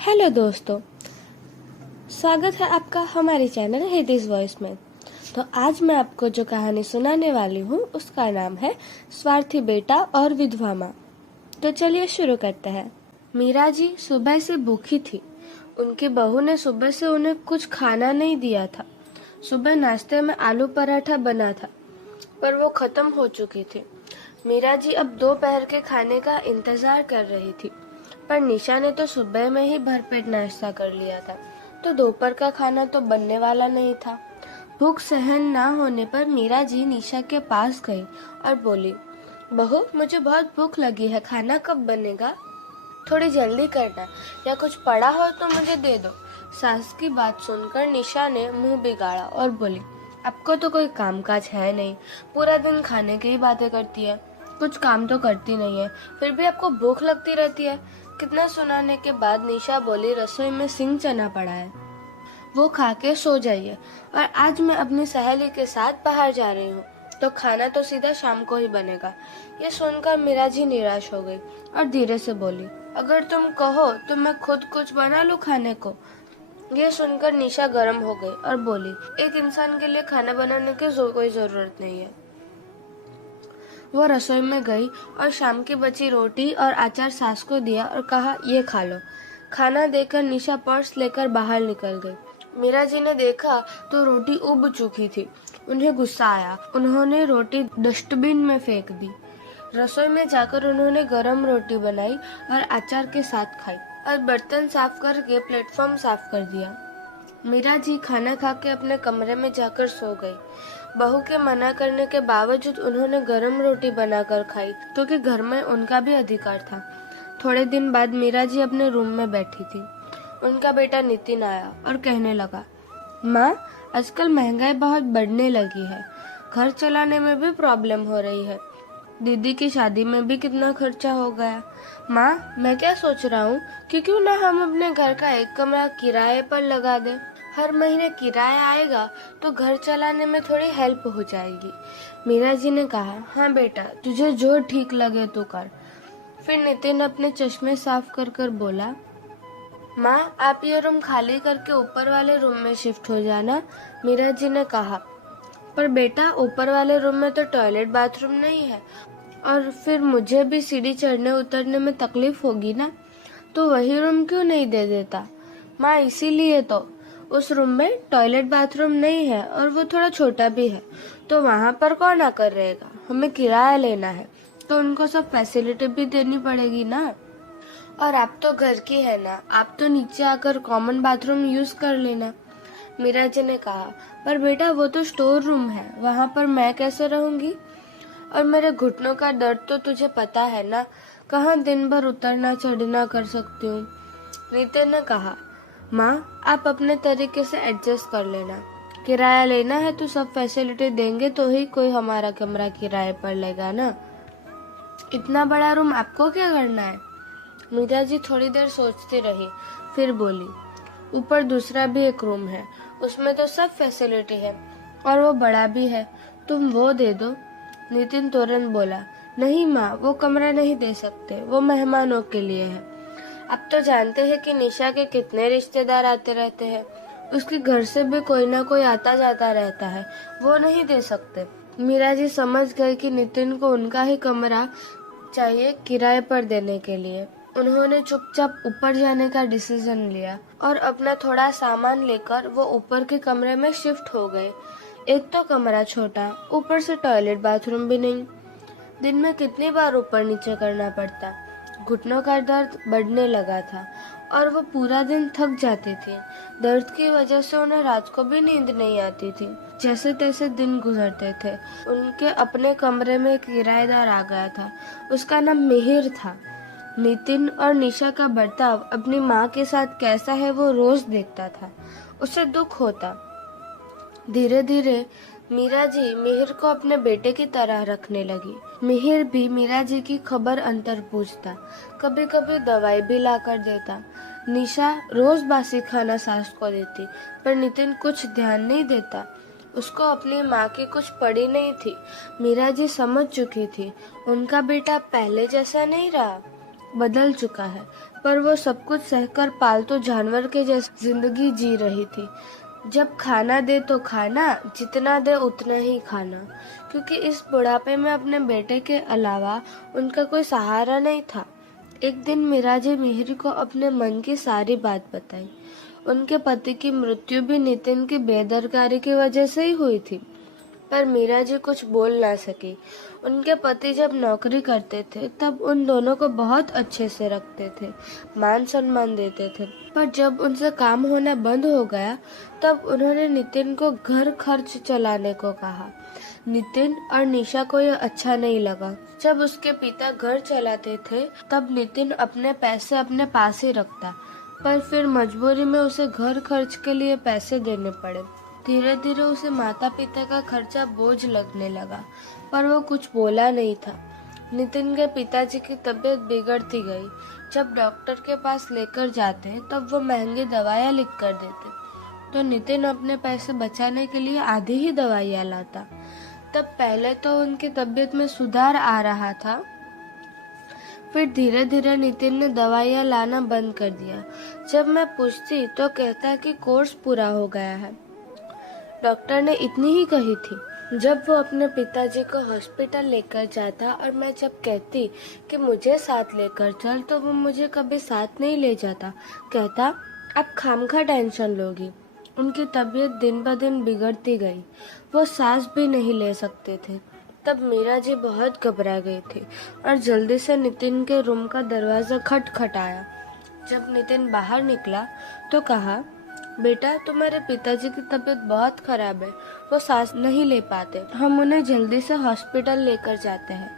Hello दोस्तों, स्वागत है आपका हमारे चैनल हेदिस वॉइस में। तो आज मैं आपको जो कहानी सुनाने वाली हूँ उसका नाम है स्वार्थी बेटा और विधवा माँ। तो चलिए शुरू करते हैं। मीरा जी सुबह से भूखी थी। उनकी बहू ने सुबह से उन्हें कुछ खाना नहीं दिया था। सुबह नाश्ते में आलू पराठा बना था, पर वो खत्म हो चुकी थी। मीरा जी अब दोपहर के खाने का इंतजार कर रही थी, पर निशा ने तो सुबह में ही भरपेट नाश्ता कर लिया था, तो दोपहर का खाना तो बनने वाला नहीं था। भूख सहन ना होने पर मीरा जी निशा के पास गई और बोली, बहू मुझे बहुत भूख लगी है, खाना कब बनेगा? थोड़ी जल्दी करना, या कुछ पड़ा हो तो मुझे दे दो। सास की बात सुनकर निशा ने मुंह बिगाड़ा और बोली, आपको तो कोई कामकाज है नहीं, पूरा दिन खाने की ही बातें करती है, कुछ काम तो करती नहीं है, फिर भी आपको भूख लगती रहती है। कितना सुनाने के बाद निशा बोली, रसोई में सिंग चना पड़ा है, वो खा के सो जाइए, और आज मैं अपनी सहेली के साथ बाहर जा रही हूँ, तो खाना तो सीधा शाम को ही बनेगा। ये सुनकर मीरा जी निराश हो गई और धीरे से बोली, अगर तुम कहो तो मैं खुद कुछ बना लूँ खाने को। ये सुनकर निशा गर्म हो गई और बोली, एक इंसान के लिए खाना बनाने की कोई जरूरत नहीं है। वो रसोई में गई और शाम की बची रोटी और अचार सास को दिया और कहा, ये खा लो। खाना देकर निशा पर्स लेकर बाहर निकल गई। मीरा जी ने देखा तो रोटी उब चुकी थी। उन्हें गुस्सा आया। उन्होंने रोटी डस्टबिन में फेंक दी। रसोई में जाकर उन्होंने गरम रोटी बनाई और अचार के साथ खाई और बर्तन साफ करके प्लेटफॉर्म साफ कर दिया। मीरा जी खाना खा के अपने कमरे में जाकर सो गई। बहू के मना करने के बावजूद उन्होंने गरम रोटी बनाकर खाई, क्योंकि घर में उनका भी अधिकार था। थोड़े दिन बाद मीरा जी अपने रूम में बैठी थी। उनका बेटा नितिन आया और कहने लगा, माँ आजकल महंगाई बहुत बढ़ने लगी है, घर चलाने में भी प्रॉब्लम हो रही है, दीदी की शादी में भी कितना खर्चा हो गया। माँ मैं क्या सोच रहा हूँ कि क्यों ना हम अपने घर का एक कमरा किराए पर लगा दें। हर महीने किराया आएगा तो घर चलाने में थोड़ी हेल्प हो जाएगी। मीरा जी ने कहा, हाँ बेटा, तुझे जो ठीक लगे तो कर। फिर नितिन अपने चश्मे साफ कर कर बोला, माँ आप ये रूम खाली करके ऊपर वाले रूम में शिफ्ट हो जाना। मीरा जी ने कहा, पर बेटा ऊपर वाले रूम में तो टॉयलेट बाथरूम नहीं है, और फिर मुझे भी सीढ़ी चढ़ने उतरने में तकलीफ होगी ना, तो वही रूम क्यों नहीं दे देता? माँ इसीलिए तो, उस रूम में टॉयलेट बाथरूम नहीं है और वो थोड़ा छोटा भी है, तो वहाँ पर कौन आकर रहेगा? हमें किराया लेना है, तो उनको सब फैसिलिटी भी देनी पड़ेगी ना। और आप तो घर की है ना, आप तो नीचे आकर कॉमन बाथरूम यूज कर लेना। मीरा जी ने कहा, पर बेटा वो तो स्टोर रूम है, वहाँ पर मैं कैसे रहूंगी? और मेरे घुटनों का दर्द तो तुझे पता है ना, कहाँ दिन भर उतरना चढ़ना कर सकती हूँ। नितिन ने कहा, माँ आप अपने तरीके से एडजस्ट कर लेना, किराया लेना है तो सब फैसिलिटी देंगे तो ही कोई हमारा कमरा किराए पर लेगा ना। इतना बड़ा रूम आपको क्या करना है? मीरा जी थोड़ी देर सोचती रही, फिर बोली, ऊपर दूसरा भी एक रूम है, उसमें तो सब फैसिलिटी है और वो बड़ा भी है, तुम वो दे दो। नितिन तुरंत बोला, नहीं माँ, वो कमरा नहीं दे सकते, वो मेहमानों के लिए है। अब तो जानते हैं कि निशा के कितने रिश्तेदार आते रहते हैं, उसके घर से भी कोई ना कोई आता जाता रहता है, वो नहीं दे सकते। मीरा जी समझ गए कि नितिन को उनका ही कमरा चाहिए किराए पर देने के लिए। उन्होंने चुपचाप ऊपर जाने का डिसीजन लिया और अपना थोड़ा सामान लेकर वो ऊपर के कमरे में शिफ्ट हो गए। एक तो कमरा छोटा, ऊपर से टॉयलेट बाथरूम भी नहीं। दिन में कितनी बार ऊपर नीचे करना पड़ता। घुटनों का दर्द बढ़ने लगा था और वो पूरा दिन थक जाती थी। दर्द की वजह से उन्हें रात को भी नींद नहीं आती थी। जैसे तैसे दिन गुजरते थे। उनके अपने कमरे में एक किराएदार आ गया था, उसका नाम मिहिर था। नितिन और निशा का बर्ताव अपनी माँ के साथ कैसा है वो रोज देखता था, उसे दुख होता। धीरे धीरे मीरा जी मिहिर को अपने बेटे की तरह रखने लगी। मिहिर भी मीरा जी की खबर अंतर पूछता, कभी कभी दवाई भी लाकर देता। निशा रोज बासी खाना सास को देती, पर नितिन कुछ ध्यान नहीं देता। उसको अपनी माँ की कुछ पड़ी नहीं थी। मीरा जी समझ चुकी थी, उनका बेटा पहले जैसा नहीं रहा। बदल चुका है, पर वो सब कुछ सहकर पालतू जानवर के जैसी जिंदगी जी रही थी। जब खाना दे तो खाना, जितना दे उतना ही खाना, क्योंकि इस बुढ़ापे में अपने बेटे के अलावा उनका कोई सहारा नहीं था। एक दिन मिराजी मिहिर को अपने मन की सारी बात बताई। उनके पति की मृत्यु भी नितिन की बेदरकारी की वजह से ही हुई थी, पर मीरा जी कुछ बोल ना सकी। उनके पति जब नौकरी करते थे तब उन दोनों को बहुत अच्छे से रखते थे, मान सम्मान देते थे, पर जब उनसे काम होना बंद हो गया तब उन्होंने नितिन को घर खर्च चलाने को कहा। नितिन और निशा को यह अच्छा नहीं लगा। जब उसके पिता घर चलाते थे तब नितिन अपने पैसे अपने पास ही रखता, पर फिर मजबूरी में उसे घर खर्च के लिए पैसे देने पड़े। धीरे धीरे उसे माता पिता का खर्चा बोझ लगने लगा, पर वो कुछ बोला नहीं था। नितिन के पिताजी की तबीयत बिगड़ती गई। जब डॉक्टर के पास लेकर जाते तब वो महंगी दवाइयाँ लिख कर देते, तो नितिन अपने पैसे बचाने के लिए आधी ही दवाइयाँ लाता। तब पहले तो उनकी तबीयत में सुधार आ रहा था, फिर धीरे धीरे नितिन ने दवाइयाँ लाना बंद कर दिया। जब मैं पूछती तो कहता कि कोर्स पूरा हो गया है। डॉक्टर ने इतनी ही कही थी। जब वो अपने पिताजी को हॉस्पिटल लेकर जाता और मैं जब कहती कि मुझे साथ लेकर चल, तो वो मुझे कभी साथ नहीं ले जाता। कहता, अब खामखा टेंशन लोगी। उनकी तबीयत दिन ब दिन बिगड़ती गई। वो सांस भी नहीं ले सकते थे। तब मीरा जी बहुत घबरा गई थी और जल्दी से नितिन के रूम का दरवाजा खटखटाया। जब नितिन बाहर निकला तो कहा, बेटा, तुम्हारे पिताजी की तबीयत बहुत खराब है, वो सांस नहीं ले पाते, हम उन्हें जल्दी से हॉस्पिटल लेकर जाते हैं।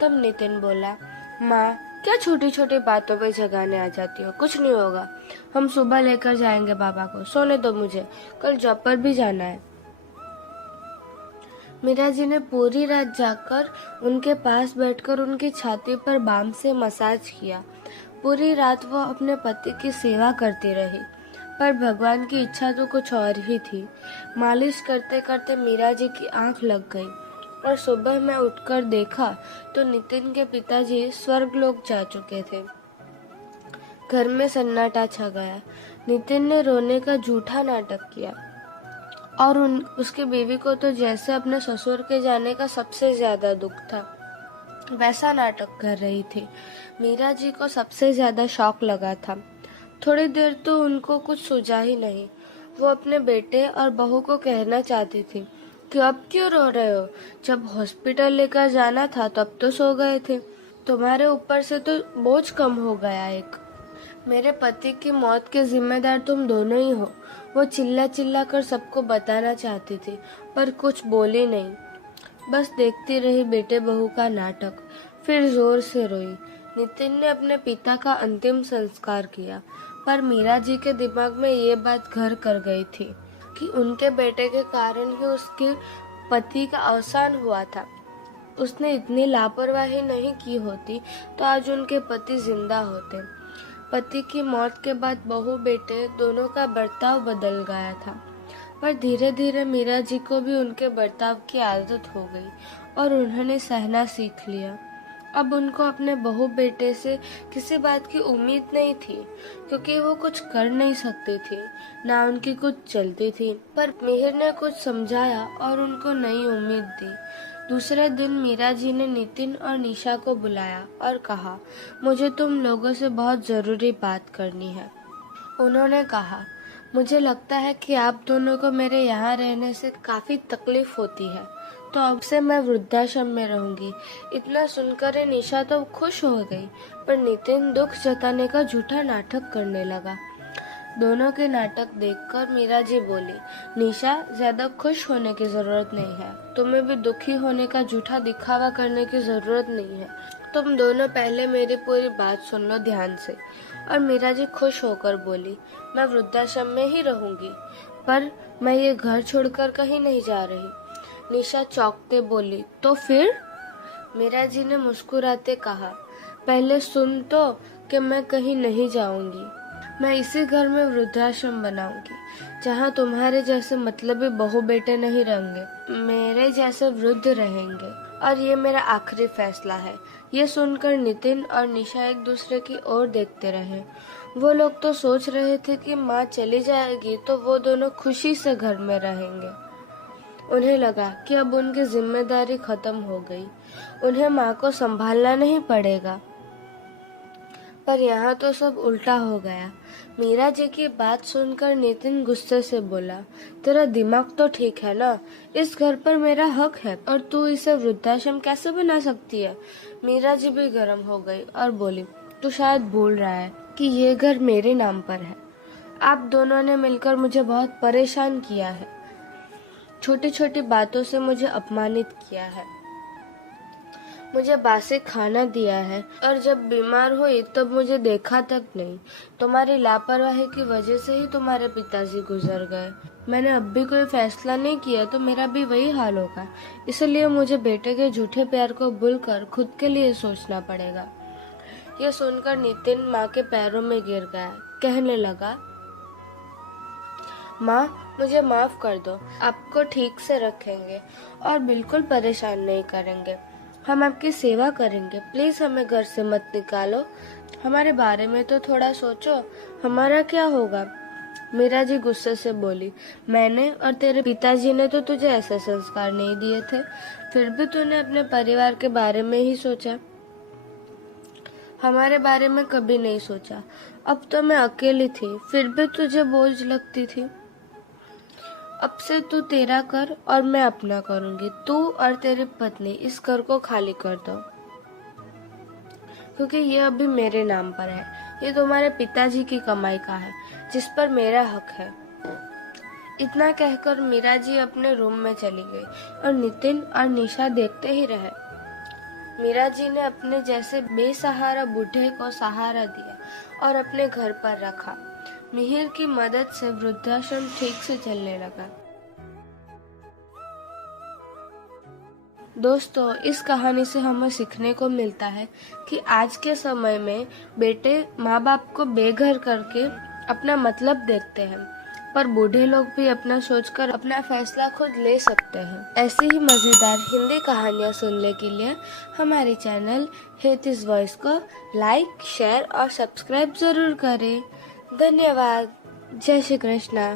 तब नितिन बोला, माँ, क्या छोटी छोटी बातों पे जगाने आ जाती हो, कुछ नहीं होगा, हम सुबह लेकर जाएंगे बाबा को, सोने दो मुझे, कल जॉब पर भी जाना है। मीरा जी ने पूरी रात जाकर उनके पास बैठकर उनकी छाती पर बाम से मसाज किया। पूरी रात वो अपने पति की सेवा करती रही, पर भगवान की इच्छा तो कुछ और ही थी। मालिश करते करते मीरा जी की आंख लग गई और सुबह मैं उठकर देखा तो नितिन के पिताजी स्वर्गलोक जा चुके थे। घर में सन्नाटा छा गया। नितिन ने रोने का झूठा नाटक किया और उसकी बीवी को तो जैसे अपने ससुर के जाने का सबसे ज्यादा दुख था, वैसा नाटक कर रही थी। मीरा जी को सबसे ज्यादा शौक लगा था। थोड़ी देर तो उनको कुछ सूझा ही नहीं। वो अपने बेटे और बहू को कहना चाहती थी कि अब क्यों रो रहे हो, जब हॉस्पिटल लेकर जाना था तब तो सो गए थे, तुम्हारे ऊपर से तो बोझ कम हो गया एक। मेरे पति की मौत के जिम्मेदार तुम दोनों ही हो। वो चिल्ला चिल्ला कर सबको बताना चाहती थी, पर कुछ बोली नहीं, बस देखती रही बेटे बहू का नाटक। फिर जोर से रोई। नितिन ने अपने पिता का अंतिम संस्कार किया, पर मीरा जी के दिमाग में ये बात घर कर गई थी कि उनके बेटे के कारण ही उसके पति का अवसान हुआ था। उसने इतनी लापरवाही नहीं की होती तो आज उनके पति जिंदा होते। पति की मौत के बाद बहू बेटे दोनों का बर्ताव बदल गया था, पर धीरे धीरे मीरा जी को भी उनके बर्ताव की आदत हो गई और उन्होंने सहना सीख लिया। अब उनको अपने बहू बेटे से किसी बात की उम्मीद नहीं थी, क्योंकि वो कुछ कर नहीं सकती थी, ना उनकी कुछ चलती थी। पर मिहिर ने कुछ समझाया और उनको नई उम्मीद दी। दूसरे दिन मीरा जी ने नितिन और निशा को बुलाया और कहा, मुझे तुम लोगों से बहुत जरूरी बात करनी है। उन्होंने कहा, मुझे लगता है कि आप दोनों को मेरे यहाँ रहने से काफी तकलीफ होती है, तो अब से मैं वृद्धाश्रम में रहूंगी। इतना सुनकर निशा तो खुश हो गई, पर नितिन दुख जताने का झूठा नाटक करने लगा। दोनों के नाटक देखकर मीरा जी बोली, निशा, ज्यादा खुश होने की जरूरत नहीं है, तुम्हें भी दुखी होने का झूठा दिखावा करने की जरूरत नहीं है। तुम दोनों पहले मेरी पूरी बात सुन लो ध्यान से। और मीरा जी खुश होकर बोली, मैं वृद्धाश्रम में ही रहूंगी, पर मैं ये घर छोड़कर कहीं नहीं जा रही। निशा चौंकते बोली, तो फिर? मीरा जी ने मुस्कुराते कहा, पहले सुन तो कि मैं कहीं नहीं जाऊंगी। मैं इसी घर में वृद्धाश्रम बनाऊंगी, जहाँ तुम्हारे जैसे मतलबी बहू बेटे नहीं रहेंगे, मेरे जैसे वृद्ध रहेंगे। और ये मेरा आखिरी फैसला है। ये सुनकर नितिन और निशा एक दूसरे की ओर देखते रहे। वो लोग तो सोच रहे थे कि माँ चली जाएगी तो वो दोनों खुशी से घर में रहेंगे। उन्हें लगा कि अब उनकी जिम्मेदारी खत्म हो गई, उन्हें माँ को संभालना नहीं पड़ेगा। पर यहाँ तो सब उल्टा हो गया। मीरा जी की बात सुनकर नितिन गुस्से से बोला, तेरा दिमाग तो ठीक है ना? इस घर पर मेरा हक है और तू इसे वृद्धाश्रम कैसे बना सकती है? मीरा जी भी गर्म हो गई और बोली, तू शायद भूल रहा है कि ये घर मेरे नाम पर है। आप दोनों ने मिलकर मुझे बहुत परेशान किया है, छोटी छोटी बातों से मुझे अपमानित किया है, मुझे बासी खाना दिया है और जब बीमार हुई तब मुझे देखा तक नहीं। तुम्हारी लापरवाही की वजह से ही तुम्हारे पिताजी गुजर गए। मैंने अब भी कोई फैसला नहीं किया तो मेरा भी वही हाल होगा, इसलिए मुझे बेटे के झूठे प्यार को भूलकर खुद के लिए सोचना पड़ेगा। यह सुनकर नितिन माँ के पैरों में गिर गया, कहने लगा, माँ मुझे माफ कर दो, आपको ठीक से रखेंगे और बिल्कुल परेशान नहीं करेंगे। हम आपकी सेवा करेंगे, प्लीज हमें घर से मत निकालो। हमारे बारे में तो थोड़ा सोचो, हमारा क्या होगा? मीरा जी गुस्से से बोली, मैंने और तेरे पिताजी ने तो तुझे ऐसे संस्कार नहीं दिए थे, फिर भी तूने अपने परिवार के बारे में ही सोचा, हमारे बारे में कभी नहीं सोचा। अब तो मैं अकेली थी, फिर भी तुझे बोझ लगती थी। अब से तू तेरा कर और मैं अपना करूंगी। तू और तेरी पत्नी इस घर को खाली कर दो, क्योंकि ये अभी मेरे नाम पर है। ये तुम्हारे पिताजी की कमाई का है, जिस पर मेरा हक है। इतना कहकर मीरा जी अपने रूम में चली गई और नितिन और निशा देखते ही रहे। मीरा जी ने अपने जैसे बेसहारा बूढ़े को सहारा दिया और अपने घर पर रखा। मिहिर की मदद से वृद्धाश्रम ठीक से चलने लगा। दोस्तों, इस कहानी से हमें सीखने को मिलता है कि आज के समय में बेटे माँ बाप को बेघर करके अपना मतलब देखते हैं, पर बूढ़े लोग भी अपना सोचकर अपना फैसला खुद ले सकते हैं। ऐसी ही मजेदार हिंदी कहानियाँ सुनने के लिए हमारे चैनल हेतिस वॉइस को लाइक, शेयर और सब्सक्राइब जरूर करें। धन्यवाद। जय श्री कृष्णा।